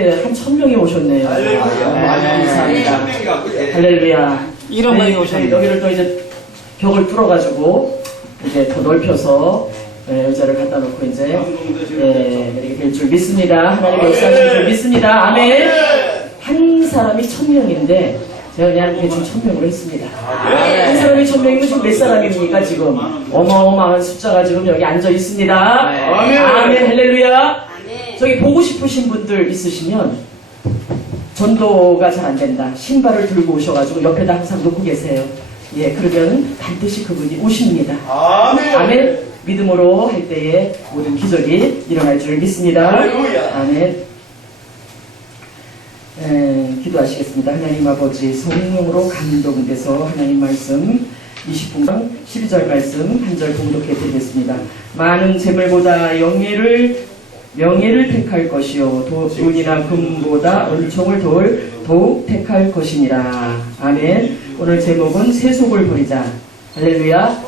한 1000명이 오셨네요. 감사합니다. 할렐루야. 이런 많이 오셨네요. 여기를 또 이제 벽을 뚫어가지고 이제 더 넓혀서 의자를 갖다 놓고 이제 이렇게 될 줄 믿습니다. 하나님 역사하실 줄 믿습니다. 아멘. 한 사람이 1000명인데 제가 그냥 대충 1000명으로 했습니다. 한 사람이 1000명이면 지금 몇 사람입니까? 지금 어마어마한 숫자가 지금 여기 앉아 있습니다. 아멘. 할렐루야. 저기 보고 싶으신 분들 있으시면 전도가 잘 안 된다. 신발을 들고 오셔가지고 옆에다 항상 놓고 계세요. 예, 그러면 반드시 그분이 오십니다. 아멘. 믿음으로 할 때에 모든 기적이 일어날 줄 믿습니다. 아멘. 기도하시겠습니다. 하나님 아버지 성령으로 감동돼서 하나님 말씀 20분 12절 말씀 한 절 봉독해 드리겠습니다. 많은 재물보다 명예를 택할 것이요 돈이나 금보다 은총을 더욱 택할 것이니라. 아멘. 오늘 제목은 세속을 버리자. 할렐루야.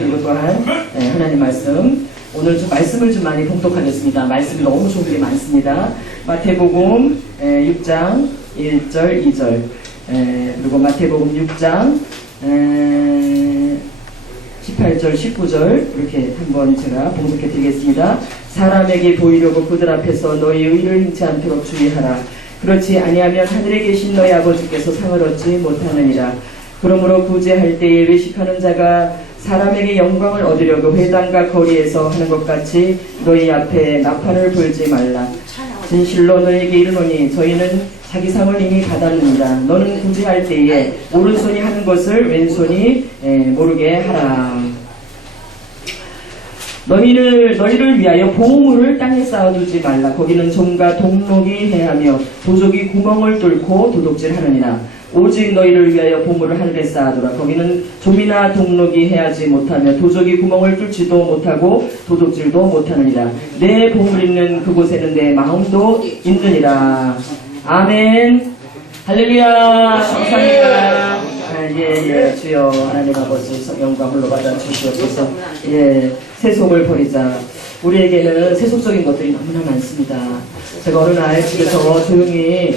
그리고 또한 하나님 말씀 오늘 좀 말씀을 좀 많이 봉독하겠습니다. 말씀이 너무 좋은 게 많습니다. 마태복음 6장 1절 2절 그리고 마태복음 6장 18절 19절 이렇게 한번 제가 봉독해 드리겠습니다. 사람에게 보이려고 그들 앞에서 너희 의를 행치 않도록 주의하라. 그렇지 아니하면 하늘에 계신 너희 아버지께서 상을 얻지 못하느니라. 그러므로 구제할 때에 외식하는 자가 사람에게 영광을 얻으려고 회당과 거리에서 하는 것 같이 너희 앞에 나팔을 불지 말라. 진실로 너희에게 이르노니 저희는 자기 상을 이미 받았느니라. 너는 구제할 때에 오른손이 하는 것을 왼손이 모르게 하라. 너희를 위하여 보물을 땅에 쌓아두지 말라. 거기는 종과 동록이 해하며 도적이 구멍을 뚫고 도둑질하느니라. 오직 너희를 위하여 보물을 하늘에 쌓아두라. 거기는 좀이나 동록이 해하지 못하며 도적이 구멍을 뚫지도 못하고 도둑질도 못하느니라. 내 보물 있는 그곳에는 내 마음도 있느니라. 아멘. 할렐루야. 감사합니다. 주여 하나님 아버지 영광 흘러받아 주시옵소서. 세속을 버리자. 우리에게는 세속적인 것들이 너무나 많습니다. 제가 어느 날 집에서 조용히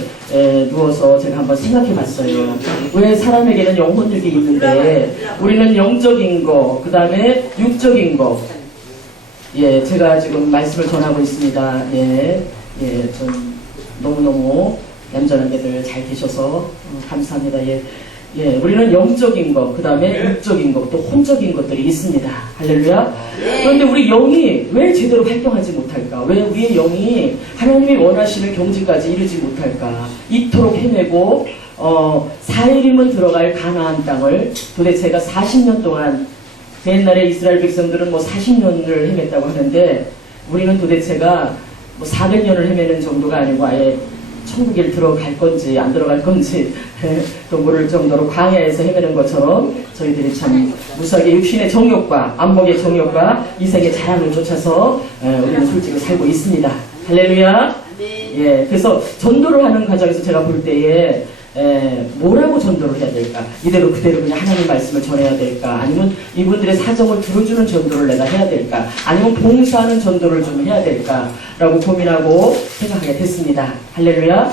누워서 제가 한번 생각해 봤어요. 왜 사람에게는 영혼들이 있는데 우리는 영적인 거, 그 다음에 육적인 거. 제가 지금 말씀을 전하고 있습니다. 전 너무너무 얌전하게들 잘 계셔서 감사합니다. 우리는 영적인 것, 그 다음에 육적인 것, 또 혼적인 것들이 있습니다. 할렐루야. 그런데 우리 영이 왜 제대로 활동하지 못할까? 왜 우리의 영이 하나님이 원하시는 경지까지 이르지 못할까? 이토록 헤매고 4일이면 들어갈 가나안 땅을 도대체 제가 40년 동안 옛날에 이스라엘 백성들은 40년을 헤맸다고 하는데 우리는 도대체가 400년을 헤매는 정도가 아니고 아예 천국에 들어갈 건지 안 들어갈 건지 또 모를 정도로 광야에서 헤매는 것처럼 저희들이 참 무수하게 육신의 정욕과 안목의 정욕과 이생의 자랑을 쫓아서 우리는 솔직히 살고 있습니다. 할렐루야. 그래서 전도를 하는 과정에서 제가 볼 때에 뭐라고 전도를 해야 될까? 이대로 그대로 그냥 하나님 말씀을 전해야 될까? 아니면 이분들의 사정을 들어주는 전도를 내가 해야 될까? 아니면 봉사하는 전도를 좀 해야 될까? 라고 고민하고 생각하게 됐습니다. 할렐루야.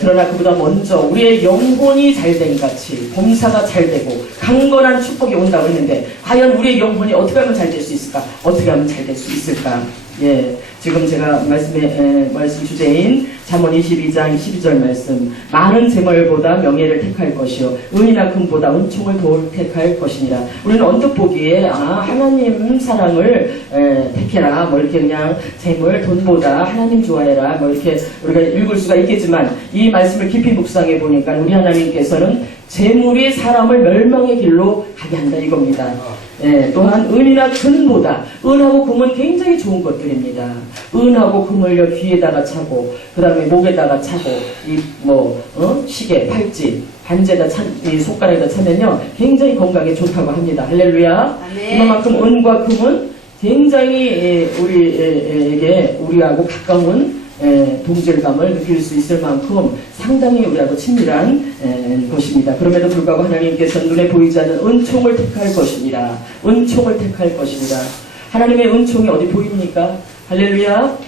그러나 그보다 먼저 우리의 영혼이 잘된 같이 봉사가 잘되고 강건한 축복이 온다고 했는데 과연 우리의 영혼이 어떻게 하면 잘 될 수 있을까? 어떻게 하면 잘 될 수 있을까? 지금 제가 말씀 주제인 잠언 22장 12절 말씀 많은 재물보다 명예를 택할 것이요 은이나 금보다 은총을 더 택할 것이니라. 우리는 언뜻 보기에 하나님 사랑을 택해라 이렇게 그냥 재물 돈보다 하나님 좋아해라 이렇게 우리가 읽을 수가 있겠지만 이 말씀을 깊이 묵상해 보니까 우리 하나님께서는 재물이 사람을 멸망의 길로 가게 한다 이겁니다. 또한 은이나 금보다 은하고 금은 굉장히 좋은 것들입니다. 은하고 금을 귀에다가 차고 그 다음에 목에다가 차고 시계, 팔찌, 반지에다 이 손가락에다 차면요 굉장히 건강에 좋다고 합니다. 할렐루야. 이만큼 은과 금은 굉장히 우리하고 가까운 동질감을 느낄 수 있을 만큼 상당히 우리하고 친밀한 것입니다. 그럼에도 불구하고 하나님께서 눈에 보이지 않는 은총을 택할 것입니다. 은총을 택할 것입니다. 하나님의 은총이 어디 보입니까? 할렐루야.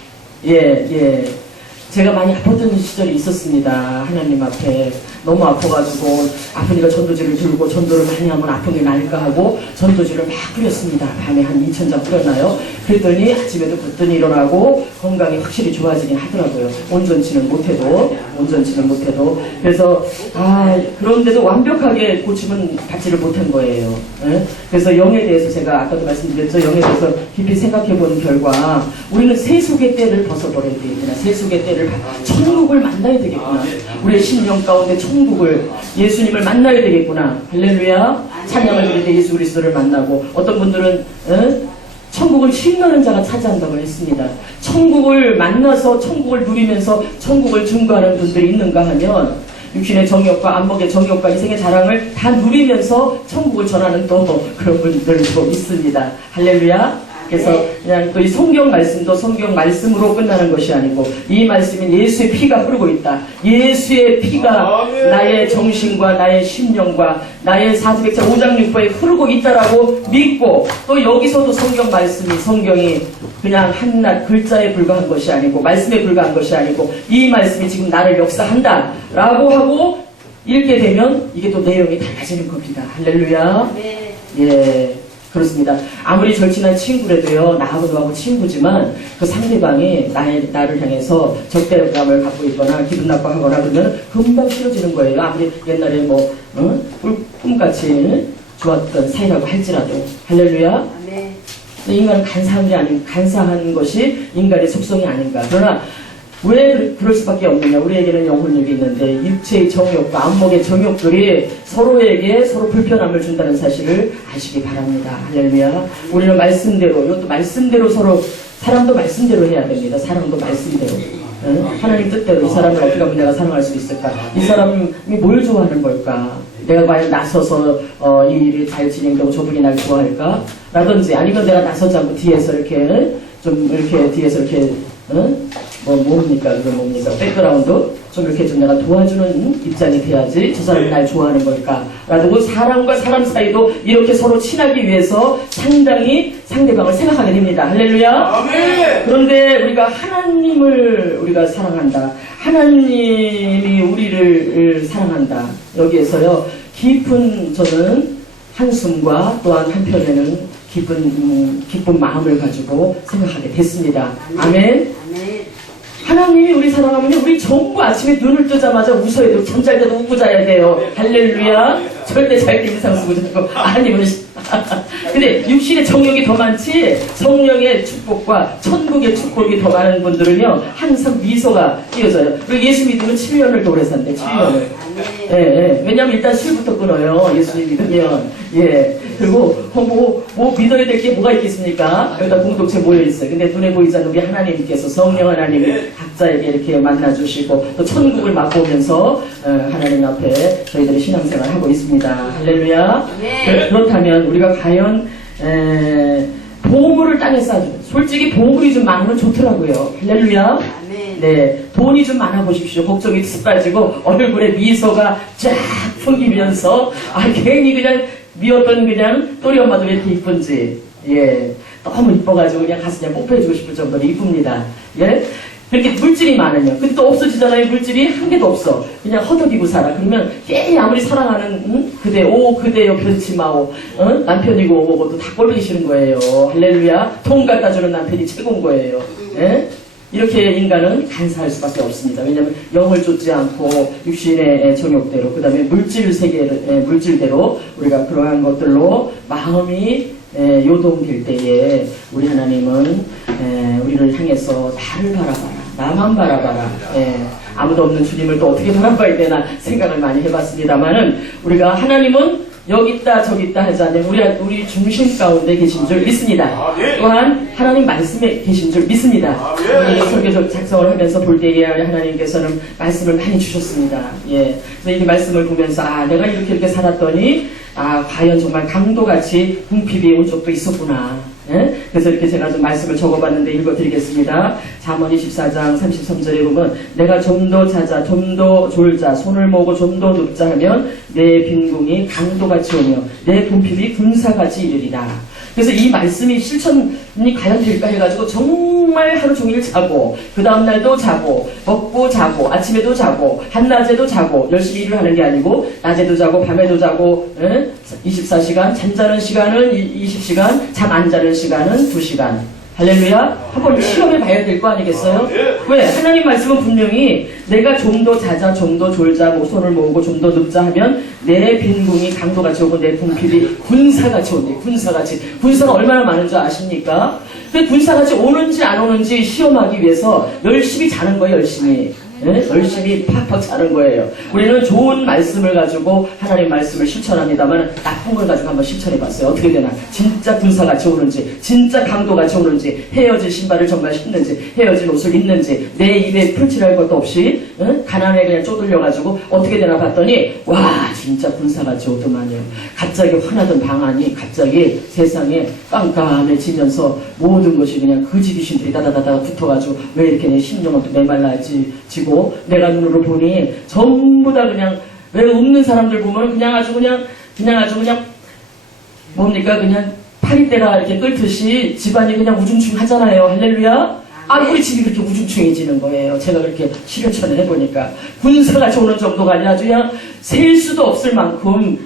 제가 많이 아팠던 시절이 있었습니다. 하나님 앞에 너무 아파가지고 아프니까 전도지를 들고 전도를 많이 하면 아픈 게 나을까 하고 전도지를 막 뿌렸습니다. 밤에 한 2,000장 뿌렸나요? 그랬더니 아침에도 부뜬히 일어나고 건강이 확실히 좋아지긴 하더라고요. 온전치는 못해도. 그래서 그런데도 완벽하게 고침은 받지를 못한 거예요. 예? 그래서 영에 대해서 제가 아까도 말씀드렸죠. 영에 대해서 깊이 생각해 보는 결과 우리는 세속의 때를 벗어버려야 되겠구나. 세속의 때를 천국을 만나야 되겠구나. 우리의 심령 가운데 천국을, 예수님을 만나야 되겠구나. 할렐루야. 찬양을 드릴 때 예수 그리스도를 만나고, 어떤 분들은 천국을 신뢰하는 자가 차지한다고 했습니다. 천국을 만나서 천국을 누리면서 천국을 증거하는 분들이 있는가 하면 육신의 정욕과 안목의 정욕과 이생의 자랑을 다 누리면서 천국을 전하는 또 그런 분들도 있습니다. 할렐루야. 그래서 그냥 또 이 성경 말씀도 성경 말씀으로 끝나는 것이 아니고 이 말씀은 예수의 피가 흐르고 있다. 예수의 피가 나의 정신과 나의 심령과 나의 사지백자 5장 6부에 흐르고 있다라고 믿고, 또 여기서도 성경 말씀이, 성경이 그냥 한낱 글자에 불과한 것이 아니고 말씀에 불과한 것이 아니고 이 말씀이 지금 나를 역사한다 라고 하고 읽게 되면 이게 또 내용이 달라지는 겁니다. 할렐루야. 예, 그렇습니다. 아무리 절친한 친구라도요, 나하고 친구지만 그 상대방이 나를 향해서 적대감을 갖고 있거나 기분 나빠하거나 그러면 금방 싫어지는 거예요. 아무리 옛날에 꿈같이 좋았던 사이라고 할지라도. 할렐루야. 인간은 간사한 것이 인간의 속성이 아닌가. 그러나 왜 그럴 수밖에 없느냐. 우리에게는 영혼력이 있는데 육체의 정욕과 안목의 정욕들이 서로에게 서로 불편함을 준다는 사실을 아시기 바랍니다. 할렐루야. 우리는 말씀대로, 이것도 말씀대로 서로, 사람도 말씀대로 해야 됩니다. 사람도 말씀대로. 하나님 뜻대로 이 사람을 어떻게 하면 내가 사랑할 수 있을까? 이 사람이 뭘 좋아하는 걸까? 내가 과연 나서서 이 일이 잘 진행되고 저분이 날 좋아할까? 라든지, 아니면 내가 나서지 않고 뒤에서 이렇게 뒤에서 이렇게 뭡니까? 백그라운드? 좀 이렇게 좀 내가 도와주는 입장이 돼야지 저 사람이 날 좋아하는 걸까? 라고 사람과 사람 사이도 이렇게 서로 친하기 위해서 상당히 상대방을 생각하게 됩니다. 할렐루야? 아멘. 그런데 우리가 하나님을 우리가 사랑한다. 하나님이 우리를 사랑한다. 여기에서요, 깊은 저는 한숨과 또한 한편에는 기쁜 마음을 가지고 생각하게 됐습니다. 아멘. 하나님이 우리 사랑하면 우리 전부 아침에 눈을 뜨자마자 웃어야 되고 잠잘 때도 웃고 자야 돼요. 할렐루야. 절대 잘 때 인상 쓰고 자고. 아니면 근데 육신의 정욕이 더 많지 성령의 축복과 천국의 축복이 더 많은 분들은요 항상 미소가 띄어져요. 그리고 예수 믿으면 7년을 더 오래 산대. 7년을. 예. 왜냐면 일단 술부터 끊어요. 예수님 믿으면. 예. 그리고 뭐 믿어야 될 게 뭐가 있겠습니까? 여기다 공동체 모여있어요. 근데 눈에 보이지 않는 우리 하나님께서, 성령 하나님이 각자에게 이렇게 만나주시고 또 천국을 맛보면서 하나님 앞에 저희들이 신앙생활을 하고 있습니다. 할렐루야. 그렇다면 우리가 과연 보물을 땅에 쌓아주는, 솔직히 보물이 좀 많으면 좋더라고요. 할렐루야. 네, 돈이 좀 많아 보십시오. 걱정이 쓱 빠지고 얼굴에 미소가 쫙 풍기면서 괜히 그냥 미웠던 그냥 또리 엄마도 왜 이렇게 이쁜지. 예, 너무 이뻐가지고 그냥 가서 그냥 뽀뽀해주고 싶을 정도로 이쁩니다. 예, 그렇게 물질이 많으면. 근데 또 없어지잖아요. 물질이 한 개도 없어. 그냥 허덕이고 살아. 그러면 괜히 아무리 사랑하는 그대여 변치 마오. 남편이고 뭐고도 다 꼴보기 싫은 거예요. 할렐루야. 돈 갖다 주는 남편이 최고인 거예요. 예? 이렇게 인간은 간사할 수밖에 없습니다. 왜냐하면 영을 쫓지 않고 육신의 정욕대로, 그 다음에 물질대로 우리가 그러한 것들로 마음이 요동될 때에 우리 하나님은 우리를 향해서 나를 바라봐라, 나만 바라봐라. 아무도 없는 주님을 또 어떻게 바라봐야 되나 생각을 많이 해봤습니다만은, 우리가 하나님은 여기 있다 저기 있다 하지 않으면 우리 중심 가운데 계신 줄 믿습니다. 또한 하나님 말씀에 계신 줄 믿습니다. 설교적 작성을 하면서 볼 때에 하나님께서는 말씀을 많이 주셨습니다. 예. 그래서 이 말씀을 보면서 내가 이렇게 살았더니 과연 정말 강도같이 궁핍이 온 적도 있었구나. 예? 그래서 이렇게 제가 좀 말씀을 적어봤는데 읽어드리겠습니다. 잠언 24장 33절에 보면, 내가 좀 더 자자 좀 더 졸자 손을 모으고 좀 더 눕자 하면 내 빈궁이 강도같이 오며 내 궁핍이 군사같이 이르리라. 그래서 이 말씀이 실천이 과연 될까 해가지고 정말 하루 종일 자고 그 다음날도 자고 먹고 자고 아침에도 자고 한낮에도 자고 열심히 일을 하는 게 아니고 낮에도 자고 밤에도 자고 24시간 잠자는 시간은 20시간 잠 안 자는 시간은 2시간 할렐루야. 한번 시험해 봐야 될 거 아니겠어요? 왜? 하나님 말씀은 분명히 내가 좀 더 자자, 좀 더 졸자, 뭐 손을 모으고 좀 더 눕자 하면 내 빈궁이 강도같이 오고 내 분필이 군사같이 온대. 군사같이. 군사가 얼마나 많은 줄 아십니까? 근데 군사같이 오는지 안 오는지 시험하기 위해서 열심히 자는 거예요, 열심히. 네? 열심히 팍팍 자는 거예요. 우리는 좋은 말씀을 가지고 하나님 말씀을 실천합니다만 나쁜 걸 가지고 한번 실천해 봤어요. 어떻게 되나? 진짜 군사같이 오는지, 진짜 강도같이 오는지, 헤어진 신발을 정말 신는지, 헤어진 옷을 입는지, 내 입에 풀칠할 것도 없이 가난에 그냥 쪼들려가지고 어떻게 되나 봤더니 와 진짜 군사같이 오더만요. 갑자기 화나던 방안이 갑자기 세상에 깜깜해지면서 모든 것이 그냥 거지 귀신들이 다다다다 붙어가지고 왜 이렇게 내 심령은 또 메말라지고 내가 눈으로 보니 전부 다 그냥 왜 없는 사람들 보면 그냥 아주 그냥 뭡니까 그냥 파리떼가 이렇게 끓듯이 집안이 그냥 우중충하잖아요. 할렐루야. 아 우리 집이 그렇게 우중충해지는 거예요. 제가 그렇게 실현천을 해보니까 군사같이 오는 정도가 아니라 아주 그냥 셀 수도 없을 만큼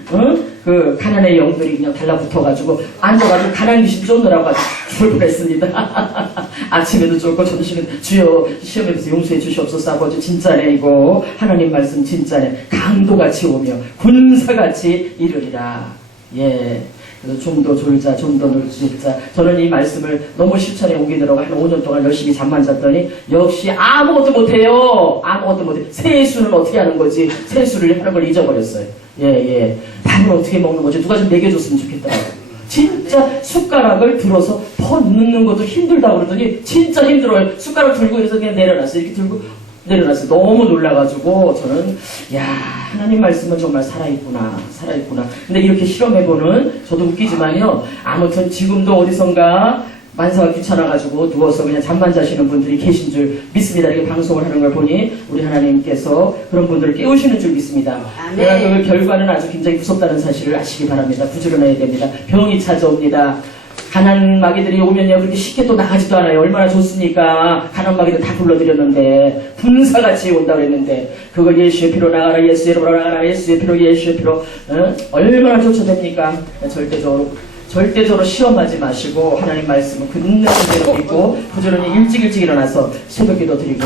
그 가난의 영들이 그냥 달라붙어가지고 앉아가지고 가난 귀신 쫓느라고 아주 죽을 뻔했습니다. 아침에도 쫓고 점심에도 주여 시험에서 용서해 주시옵소서. 아버지 진짜네 이거 하나님 말씀 진짜네. 강도같이 오며 군사같이 이르리라. 예. 그래서 좀 더 졸자, 좀 더 놀자. 저는 이 말씀을 너무 실천해 오게 들어가 한 5년 동안 열심히 잠만 잤더니 역시 아무것도 못해요. 아무것도 못해. 세수는 어떻게 하는 거지? 세수를 하는 걸 잊어버렸어요. 예. 밥은 어떻게 먹는 거지? 누가 좀 먹여줬으면 좋겠더라고요. 진짜 숟가락을 들어서 퍼 넣는 것도 힘들다 그러더니 진짜 힘들어요. 숟가락 들고 이래서 그냥 내려놨어요. 이렇게 들고 내려놨어요. 너무 놀라가지고 저는 야 하나님 말씀은 정말 살아있구나. 근데 이렇게 실험해보는 저도 웃기지만요. 아무튼 지금도 어디선가 만사가 귀찮아가지고 누워서 그냥 잠만 자시는 분들이 계신 줄 믿습니다. 이렇게 방송을 하는 걸 보니 우리 하나님께서 그런 분들을 깨우시는 줄 믿습니다. 내가 그 결과는 아주 굉장히 무섭다는 사실을 아시기 바랍니다. 부지런해야 됩니다. 병이 찾아옵니다. 가난 마귀들이 오면요 그렇게 쉽게 또 나가지도 않아요. 얼마나 좋습니까? 가난 마귀들 다 불러드렸는데 군사같이 온다 그랬는데 그걸 예수의 피로 나가라, 예수의 피로 나가라, 예수의 피로, 예수의 피로 얼마나 쫓아댑니까? 절대적으로 시험하지 마시고 하나님 말씀은 그 있는 대로 믿고 부지런히 일찍 일어나서 새벽기도 드리고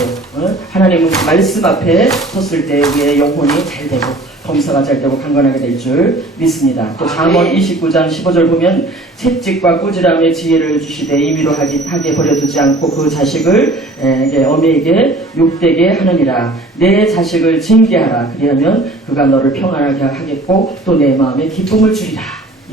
하나님 말씀 앞에 섰을 때 우리의 영혼이 잘 되고 검사가 잘 되고 강건하게 될 줄 믿습니다. 또 잠언 29장 15절 보면 채찍과 꾸지람의 지혜를 주시되 임의로 하게 버려두지 않고 그 자식을 어미에게 욕되게 하느니라. 내 자식을 징계하라. 그리하면 그가 너를 평안하게 하겠고 또 내 마음에 기쁨을 주리라.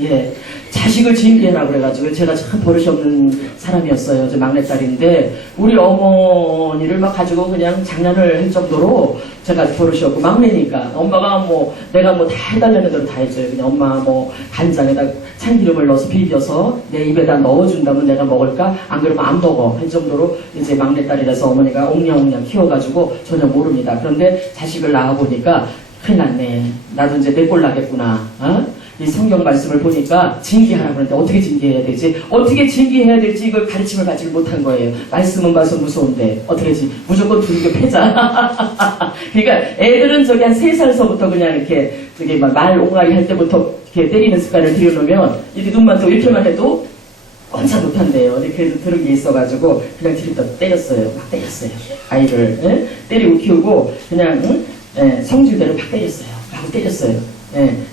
예. 자식을 징계해라 그래가지고 제가 참 버릇이 없는 사람이었어요. 제 막내딸인데 우리 어머니를 막 가지고 그냥 장난을 할 정도로 제가 버릇이 없고 막내니까 엄마가 뭐 내가 뭐 다 해달라는 대로 다 해줘요. 그냥 엄마 뭐 간장에다 참기름을 넣어서 비벼서 내 입에다 넣어준다면 내가 먹을까? 안 그러면 안 먹어 할 정도로 이제 막내딸이라서 어머니가 옹냥옹냥 키워가지고 전혀 모릅니다. 그런데 자식을 낳아보니까 큰일 났네. 나도 이제 내 꼴 나겠구나. 이 성경 말씀을 보니까 징계하라고 하는데 어떻게 징계해야 되지? 어떻게 징계해야 될지 이걸 가르침을 받지를 못한 거예요. 말씀은 봐서 무서운데 어떻게 하지? 무조건 두르겨 패자. 그러니까 애들은 저기 한 3살서부터 그냥 이렇게 저기 말 옹알이 할 때부터 이렇게 때리는 습관을 들여놓으면 이렇게 눈만 또 이렇게만 해도 꼼짝 못한대요. 그래도 들은 게 있어가지고 그냥 들이다 때렸어요. 막 때렸어요. 아이를 때리고 키우고 그냥 성질대로 막 때렸어요. 막 때렸어요.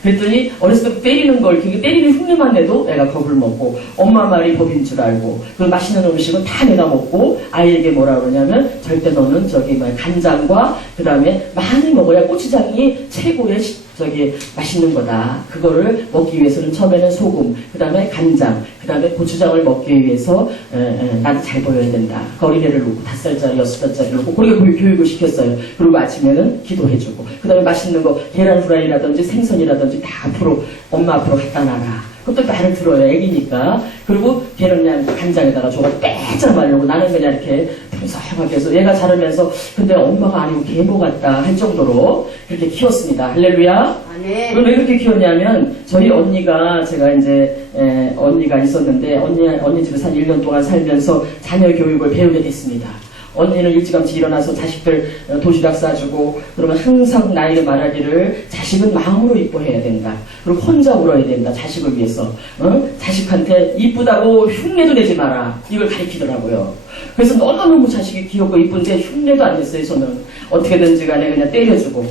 그랬더니 어렸을 때 때리는 걸 그게 때리는 흉내만 내도 애가 겁을 먹고 엄마 말이 법인 줄 알고 그 맛있는 음식은 다 내가 먹고 아이에게 뭐라 그러냐면 절대 너는 저기 간장과 그 다음에 많이 먹어야 고추장이 최고의 저기 맛있는 거다. 그거를 먹기 위해서는 처음에는 소금, 그 다음에 간장, 그 다음에 고추장을 먹기 위해서 나도 잘 보여야 된다. 그 어린애를 놓고 5살짜리, 6살짜리를 놓고 그렇게 교육을 시켰어요. 그리고 아침에는 기도해주고 그 다음에 맛있는 거 계란 후라이라든지 생선이라든지 다 앞으로 엄마 앞으로 갖다 놔라. 그것도 말을 들어요. 애기니까. 그리고 걔는 그냥 간장에다가 줘가지고 빼짝 말려고 나는 그냥 이렇게 듬성하게 해서 얘가 자라면서 근데 엄마가 아니고 계모 같다 할 정도로 그렇게 키웠습니다. 할렐루야. 그럼 왜 이렇게 키웠냐면 저희 언니가 제가 이제 언니가 있었는데 언니 집에서 한 1년 동안 살면서 자녀 교육을 배우게 됐습니다. 언니는 일찌감치 일어나서 자식들 도시락 싸주고 그러면 항상 나에게 말하기를 자식은 마음으로 이뻐해야 된다. 그리고 혼자 울어야 된다. 자식을 위해서. 자식한테 이쁘다고 흉내도 내지 마라. 이걸 가르치더라고요. 그래서 너무너무 자식이 귀엽고 이쁜데 흉내도 안 냈어요. 저는 어떻게든지 간에 그냥 때려주고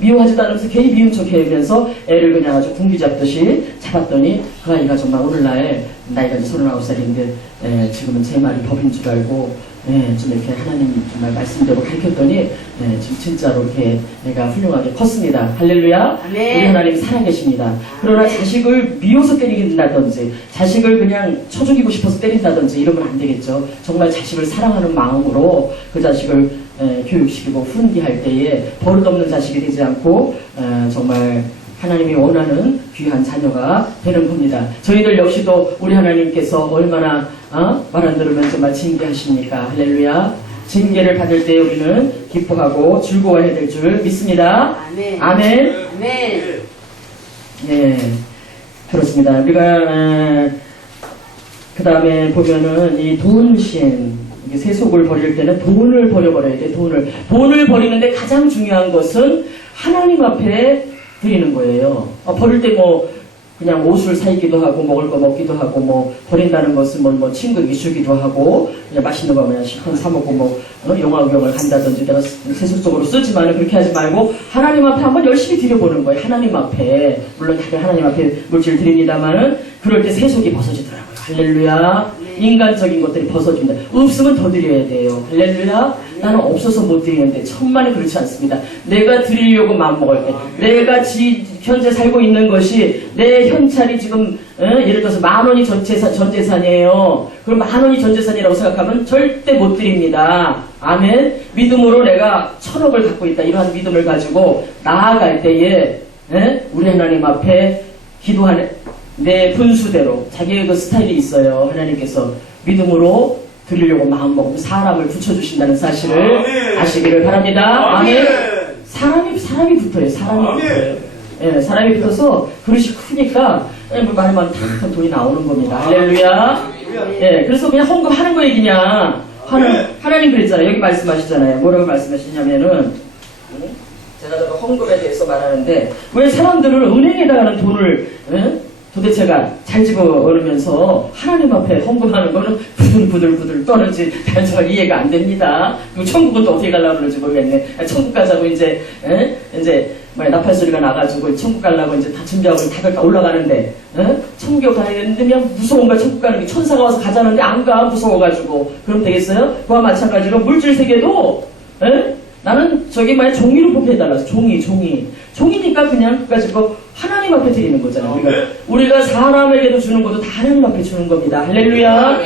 미워하지도 않으면서 괜히 미운 척 해면서 애를 그냥 아주 군기 잡듯이 잡았더니 그 아이가 정말 오늘날 나이가 이제 39살인데 지금은 제 말이 법인 줄 알고 좀 이렇게 하나님 정말 말씀대로 가르쳤더니 지금 진짜로 이렇게 애가 훌륭하게 컸습니다. 할렐루야. 우리 하나님 살아계십니다. 그러나 자식을 미워서 때린다든지 자식을 그냥 쳐 죽이고 싶어서 때린다든지 이러면 안 되겠죠. 정말 자식을 사랑하는 마음으로 그 자식을 교육시키고 훈계할 때에 버릇없는 자식이 되지 않고 정말 하나님이 원하는 귀한 자녀가 되는 겁니다. 저희들 역시도 우리 하나님께서 얼마나 말 안 들으면 정말 징계하십니까? 할렐루야. 징계를 받을 때 우리는 기뻐하고 즐거워해야 될 줄 믿습니다. 아멘. 네, 그렇습니다. 우리가 그 다음에 보면은 이 돈신 세속을 버릴 때는 돈을 버려버려야 돼. 돈을 버리는데 가장 중요한 것은 하나님 앞에 드리는 거예요. 버릴 때 뭐 그냥 옷을 사입기도 하고 먹을 거 먹기도 하고 뭐 버린다는 것은 뭐 친구에게 주기도 하고 그냥 맛있는 거 그냥 실컷 사 먹고 뭐 영화 구경을 간다든지 내가 세속적으로 쓰지만은 그렇게 하지 말고 하나님 앞에 한번 열심히 드려보는 거예요. 하나님 앞에 물론 다들 하나님 앞에 물질 드립니다만은 그럴 때 세속이 벗어지더라고요. 할렐루야. 인간적인 것들이 벗어집니다. 없으면 더 드려야 돼요. 할렐루야. 나는 없어서 못 드리는데 천만에 그렇지 않습니다. 내가 드리려고 마음먹을 때 내가 현재 살고 있는 것이 내 현찰이 지금 예를 들어서 10,000원이 전 재산이에요. 그럼 10,000원이 전 재산이라고 생각하면 절대 못 드립니다. 아멘. 믿음으로 내가 1,000억을 갖고 있다. 이러한 믿음을 가지고 나아갈 때에 우리 하나님 앞에 기도하는 내 분수대로 자기의 그 스타일이 있어요. 하나님께서 믿음으로 드리려고 마음먹으면 사람을 붙여주신다는 사실을 아시기를 바랍니다. 아멘. 사람이 붙어요. 사람이 붙어요. 사람이 붙어서 그릇이 크니까 말만 탁 돈이 나오는 겁니다. 할렐루야. 그래서 그냥 헌금하는 거 얘기냐. 하나님 그랬잖아요. 여기 말씀하시잖아요. 뭐라고 말씀하시냐면은 제가 헌금에 대해서 말하는데 왜 사람들은 은행에다가는 돈을 도대체가 잘 집어넣으면서 하나님 앞에 헌금하는 거는 부들부들 떠는지 정말 이해가 안 됩니다. 그리고 천국은 또 어떻게 가려고 그러는지 모르겠네. 천국 가자고 이제 나팔 소리가 나가지고 천국 가려고 이제 다 준비하고 다들 올라가는데 천국에 가야겠는데 그냥 무서운 거야. 천국 가는 게 천사가 와서 가자는데 안 가. 무서워가지고. 그럼 되겠어요? 그와 마찬가지로 물질 세계도 나는 저기 만약 종이로 뽑혀달라서 종이니까 그냥 가지고 하나님 앞에 드리는 거잖아요. 우리가 사람에게도 주는 것도 다 하나님 앞에 주는 겁니다. 할렐루야.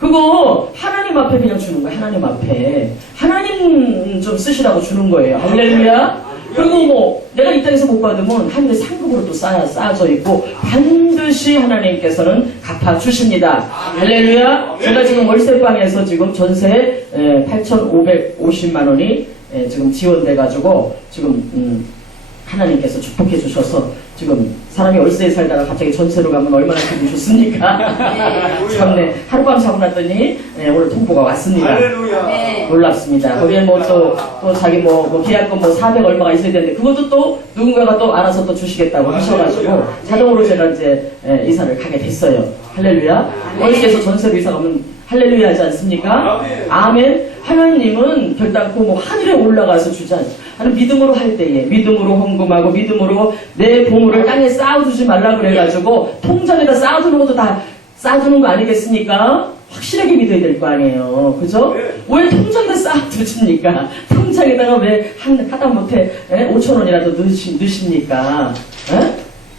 그거 하나님 앞에 그냥 주는 거예요. 하나님 앞에 하나님 좀 쓰시라고 주는 거예요. 할렐루야. 그리고 뭐 내가 이 땅에서 못 받으면 하늘에 상급으로 또 쌓아져 있고 반드시 하나님께서는 갚아주십니다. 할렐루야. 제가 지금 월세방에서 지금 전세 8,550만 원이 지금 지원돼가지고 지금 하나님께서 축복해 주셔서 지금 사람이 월세에 살다가 갑자기 전세로 가면 얼마나 기분이 좋습니까? 참네. 하룻밤 자고 났더니 오늘 통보가 왔습니다. 놀랍습니다. 거기에 뭐 또 자기 뭐 계약금 뭐 400 얼마가 있어야 되는데 그것도 또 누군가가 또 알아서 또 주시겠다고 하셔가지고 자동으로 제가 이제 이사를 가게 됐어요. 할렐루야. 어디께서 전세로 이사 가면 할렐루야 하지 않습니까? 아멘. 하나님은 결단코 뭐 하늘에 올라가서 주지 않습니다. 하는 믿음으로 할 때에 믿음으로 헌금하고 믿음으로 내 보물을 땅에 쌓아두지 말라 그래가지고 통장에다 쌓아두는 것도 다 쌓아두는 거 아니겠습니까? 확실하게 믿어야 될 거 아니에요. 그죠? 왜 통장에다 쌓아두십니까? 통장에다가 왜 하다못해 5,000원이라도 넣으십니까?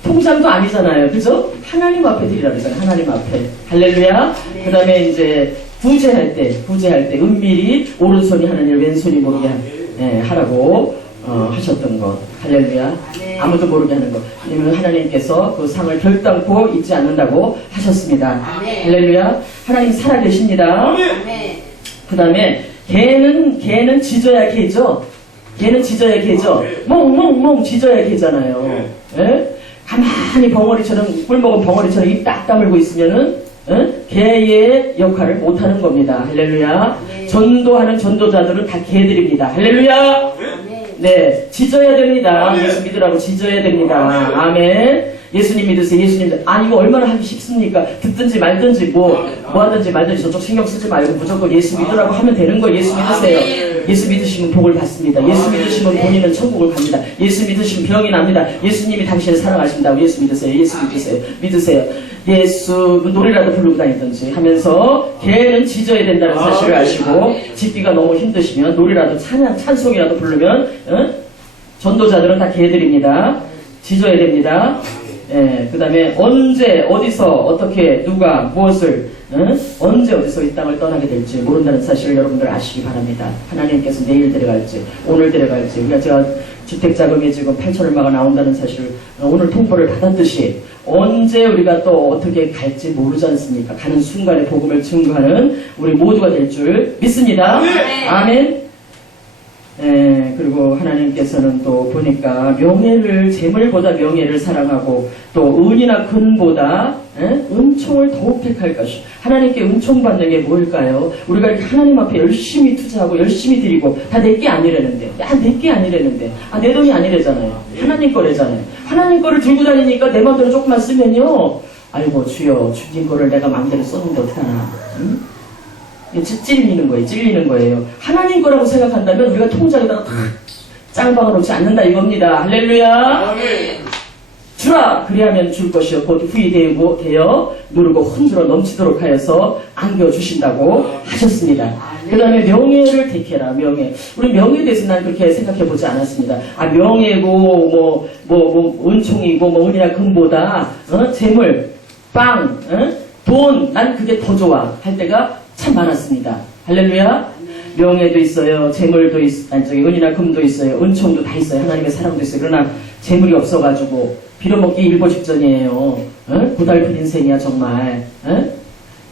통장도 아니잖아요. 그죠? 하나님 앞에 드리라고 그러잖아요. 하나님 앞에. 할렐루야. 그 다음에 이제 구제할 때 은밀히 오른손이 하는 일 왼손이 모르게 하라고 하셨던 것. 할렐루야. 네. 아무도 모르게 하는 것. 왜냐면 하나님께서 그 상을 결단코 잊지 않는다고 하셨습니다. 아멘. 할렐루야. 하나님 살아계십니다. 아멘. 그 다음에 개는 짖어야 개죠. 개는 짖어야 개죠. 멍멍멍 짖어야 개잖아요. 예? 가만히 벙어리처럼 꿀 먹은 벙어리처럼 입 딱 다물고 있으면은 개의 역할을 못하는 겁니다. 할렐루야. 네. 전도하는 전도자들은 다 개들입니다. 할렐루야. 아멘. 네, 짖어야 됩니다. 예수 믿으라고 짖어야 됩니다. 아멘. 예수님 믿으세요. 예수님 믿으세요. 아, 이거 얼마나 하기 쉽습니까? 듣든지 말든지 뭐 하든지 말든지 저쪽 신경 쓰지 말고 무조건 예수 믿으라고 하면 되는 거예요. 예수 믿으세요. 예수 믿으시면 복을 받습니다. 예수 믿으시면 본인은 천국을 갑니다. 예수 믿으시면 병이 납니다. 예수님이 당신을 사랑하신다고 예수 믿으세요. 예수 믿으세요. 믿으세요. 예수 노래라도 부르고 다니든지 하면서 개는 짖어야 된다는 사실을 아시고 짖기가 너무 힘드시면 노래라도 찬송이라도 부르면 전도자들은 다 개들입니다. 짖어야 됩니다. 그 다음에 언제 어디서 어떻게 누가 무엇을 언제 어디서 이 땅을 떠나게 될지 모른다는 사실을 여러분들 아시기 바랍니다. 하나님께서 내일 데려갈지 오늘 데려갈지 우리가 제가 주택자금이 지금 8천 얼마가 나온다는 사실을 오늘 통보를 받았듯이 언제 우리가 또 어떻게 갈지 모르지 않습니까? 가는 순간에 복음을 증거하는 우리 모두가 될 줄 믿습니다. 네. 아멘. 그리고 하나님께서는 또 보니까 명예를 재물보다 명예를 사랑하고 또 은이나 금보다 은총을 더욱 택할 것이 하나님께 은총 받는 게 뭘까요? 우리가 이렇게 하나님 앞에 열심히 투자하고 열심히 드리고 다 내게 아니라는데 내게 아니라는데 내 돈이 아니래잖아요. 하나님 거래잖아요. 하나님 거를 들고 다니니까 내 맘대로 조금만 쓰면요 아이고 주여 주님 거를 내가 맘대로 썼는데 어떡하나 응? 찔리는 거예요. 하나님 거라고 생각한다면 우리가 통장에다가 탁 짱박아 놓지 않는다 이겁니다. 할렐루야. 주라 그리하면 줄 것이요 곧 후히 되어 누르고 흔들어 넘치도록 하여서 안겨주신다고 하셨습니다. 그 다음에 명예를 택해라. 명예. 우리 명예에 대해서 난 그렇게 생각해 보지 않았습니다. 명예고 은총이고 은이나 금보다 재물 빵 돈 난 그게 더 좋아 할 때가 참 많았습니다. 할렐루야. 명예도 있어요. 재물도 은이나 금도 있어요. 은총도 다 있어요. 하나님의 사랑도 있어요. 그러나 재물이 없어가지고 빌어먹기 일보 직전이에요. 고달픈 인생이야 정말.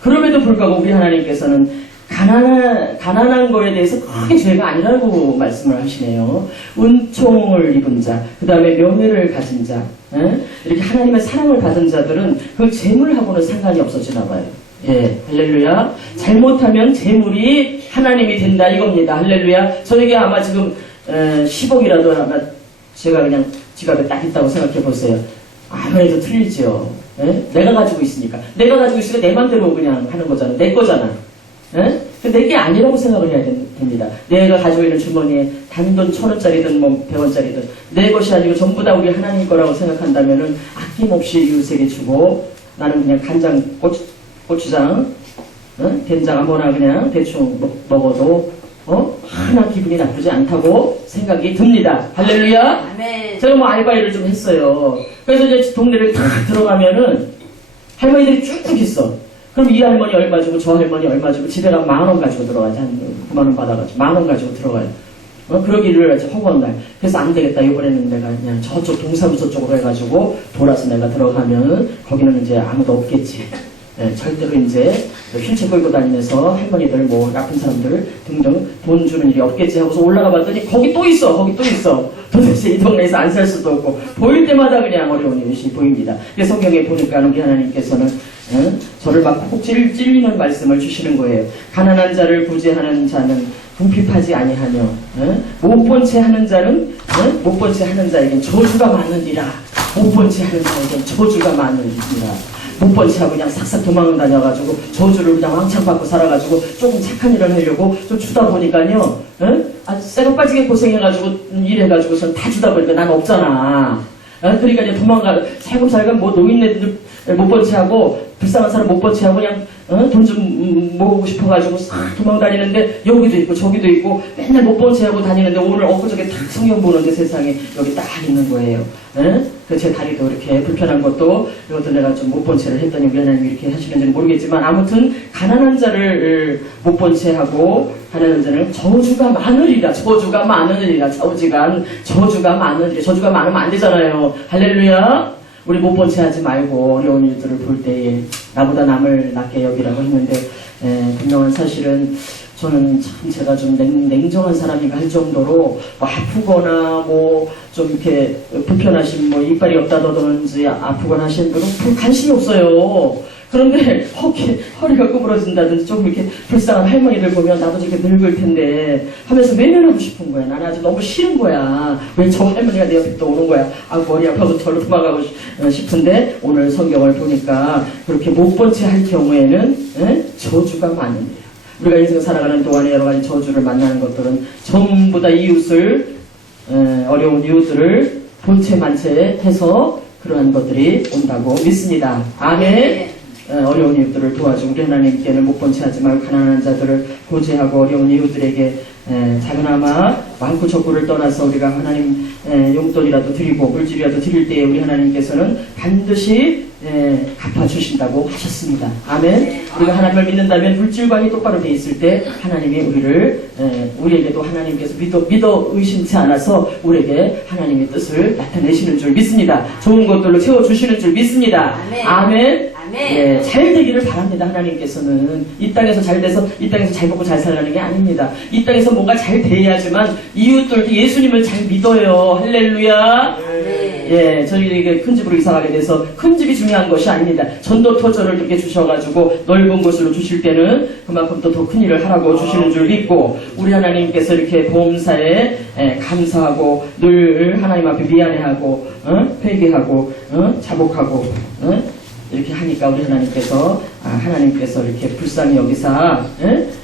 그럼에도 불구하고 우리 하나님께서는 가난한 거에 대해서 크게 죄가 아니라고 말씀을 하시네요. 은총을 입은 자, 그 다음에 명예를 가진 자, 이렇게 하나님의 사랑을 받은 자들은 그 재물하고는 상관이 없어지나 봐요. 할렐루야. 잘못하면 재물이 하나님이 된다 이겁니다. 할렐루야. 저에게 아마 지금 10억이라도 아마 제가 그냥 지갑에 딱 있다고 생각해 보세요. 아무래도 틀리죠. 내가 가지고 있으니까 내 맘대로 그냥 하는 거잖아. 내 거잖아. 내게 아니라고 생각을 해야 됩니다. 내가 가지고 있는 주머니에 단돈 1,000원짜리든 100원짜리든 내 것이 아니고 전부 다 우리 하나님 거라고 생각한다면은 아낌없이 이웃에게 주고 나는 그냥 간장 고추장, 된장 아무나 그냥 대충 먹어도 하나 기분이 나쁘지 않다고 생각이 듭니다. 할렐루야. 아멘. 제가 알바일을 좀 했어요. 그래서 이제 동네를 탁 들어가면은 할머니들이 쭉쭉 있어. 그럼 이 할머니 얼마 주고 저 할머니 얼마 주고 집에 가면 10,000원 가지고 들어가지. 한 9만원 받아가지고 10,000원 가지고 들어가요. 그러기를 하지 허구한 날. 그래서 안 되겠다. 이번에는 내가 그냥 저쪽 동사무 저쪽으로 해가지고 돌아서 내가 들어가면 거기는 이제 아무도 없겠지. 절대로 이제 휠체어 끌고 다니면서 할머니들 아픈 사람들 등등 돈 주는 일이 없겠지 하고서 올라가 봤더니 거기 또 있어. 도대체 이 동네에서 안 살 수도 없고 보일 때마다 그냥 어려운 일이 보입니다. 그래서 성경에 보니까 우리 하나님께서는 저를 막 콕 찔리는 말씀을 주시는 거예요. 가난한 자를 구제하는 자는 궁핍하지 아니하며 못 본 채 하는 자는 못 본 채 하는 자에겐 저주가 많으리라. 못 본 채 하는 자에겐 저주가 많으리라. 못 본 채 하고 그냥 싹싹 도망 다녀가지고 저주를 그냥 왕창 받고 살아가지고 조금 착한 일을 하려고 좀 주다 보니까요 아주 쇠가 빠지게 고생해가지고 일해가지고선 다 주다 보니까 난 없잖아. 그러니까 이제 도망가 살금살금 노인네들 못 본 채 하고 불쌍한 사람 못 번치하고 그냥 돈 좀 모으고 싶어가지고 싹 도망다니는데 여기도 있고 저기도 있고 맨날 못 번치하고 다니는데 오늘 엊그저께 딱 성경 보는데 세상에 여기 딱 있는 거예요. 제 다리도 이렇게 불편한 것도 이것도 내가 좀 못 번치를 했더니 왜 하나님이 이렇게 하시는지는 모르겠지만 아무튼 가난한 자를 못 번치하고 가난한 자는 저주가 많으리라. 저주가 많으리라. 저주가 많으리라. 저주가 많으면 안 되잖아요. 할렐루야. 우리 못 번치하지 말고 어려운 일들을 볼 때에 나보다 남을 낮게 여기라고 했는데 분명한 사실은 저는 참 제가 좀 냉정한 사람인가 할 정도로 뭐 아프거나 뭐 좀 이렇게 불편하신 뭐 이빨이 없다든지 아프거나 하시는 분은 관심이 없어요. 그런데 허리가 구부러진다든지 조금 이렇게 불쌍한 할머니들 보면 나도 저렇게 늙을 텐데 하면서 외면하고 싶은 거야. 나는 아주 너무 싫은 거야. 왜 저 할머니가 내 옆에 또 오는 거야. 아 머리 아파서 절로 도망가고 싶은데 오늘 성경을 보니까 그렇게 못 번치 할 경우에는 저주가 많은데요. 우리가 인생 살아가는 동안에 여러 가지 저주를 만나는 것들은 전부 다 이웃을 어려운 이웃들을 본체 만체 해서 그러한 것들이 온다고 믿습니다. 아멘. 어려운 이웃들을 도와주고 우리 하나님께는 못 번치하지 말고 가난한 자들을 고지하고 어려운 이웃들에게 작은아마 많고 적고를 떠나서 우리가 하나님 용돈이라도 드리고 물질이라도 드릴 때에 우리 하나님께서는 반드시 갚아주신다고 하셨습니다. 아멘. 우리가 하나님을 믿는다면 물질관이 똑바로 돼 있을 때 하나님이 우리에게도 하나님께서 믿어 의심치 않아서 우리에게 하나님의 뜻을 나타내시는 줄 믿습니다. 좋은 것들로 채워주시는 줄 믿습니다. 아멘. 예, 잘 되기를 바랍니다. 하나님께서는 이 땅에서 잘 돼서 이 땅에서 잘 먹고 잘 살라는 게 아닙니다. 이 땅에서 뭔가 잘 돼야지만 이웃들도 예수님을 잘 믿어요. 할렐루야. 예, 저희에게 큰 집으로 이사가게 돼서 큰 집이 중요한 것이 아닙니다. 전도토전을 이렇게 주셔가지고 넓은 곳으로 주실 때는 그만큼 또 더 큰 일을 하라고 주시는 줄 믿고 우리 하나님께서 이렇게 보험사에 감사하고 늘 하나님 앞에 미안해하고 회개하고 자복하고 이렇게 하니까 우리 하나님께서 이렇게 불쌍히 여기사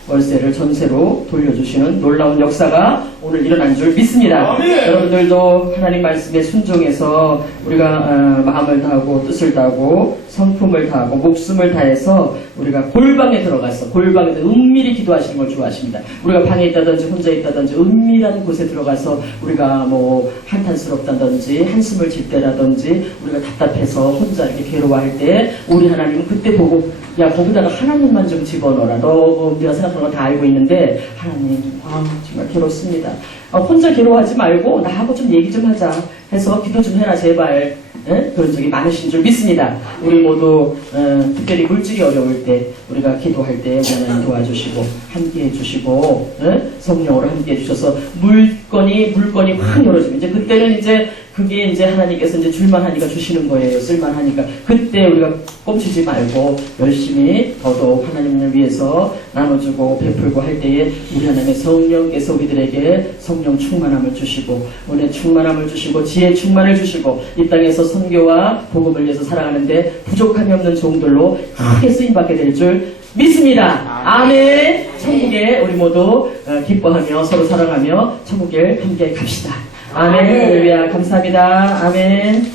월세를 전세로 돌려주시는 놀라운 역사가 오늘 일어난 줄 믿습니다. 여러분들도 하나님 말씀에 순종해서 우리가 마음을 다하고 뜻을 다하고 성품을 다하고 목숨을 다해서 우리가 골방에 들어가서 은밀히 기도하시는 걸 좋아하십니다. 우리가 방에 있다든지 혼자 있다든지 은밀한 곳에 들어가서 우리가 뭐 한탄스럽다든지 한숨을 질 때라든지 우리가 답답해서 혼자 이렇게 괴로워할 때 우리 하나님은 그때 보고 야 거기다가 하나님만 좀 집어넣어라. 너 네가 생각하는 거 다 알고 있는데 하나님 정말 괴롭습니다. 혼자 괴로워하지 말고 나하고 좀 얘기 좀 하자 해서 기도 좀 해라 제발. 그런 적이 많으신 줄 믿습니다. 우리 모두 특별히 물질이 어려울 때 우리가 기도할 때 하나님 도와주시고 함께 해주시고 성령으로 함께 해주셔서 물건이 확 열어지면 이제 그때는 그게 이제 하나님께서 이제 줄만 하니까 주시는 거예요. 쓸만 하니까 그때 우리가 꼼치지 말고 열심히 더더욱 하나님을 위해서 나눠주고 베풀고 할 때에 우리 하나님의 성령께서 우리들에게 성령 충만함을 주시고 은혜 충만함을 주시고 지혜 충만을 주시고 이 땅에서 선교와 복음을 위해서 살아가는데 부족함이 없는 종들로 크게 쓰임받게 될 줄 믿습니다. 아멘. 천국에 우리 모두 기뻐하며 서로 사랑하며 천국에 함께 갑시다. 아멘. 할렐루야. 감사합니다. 아멘.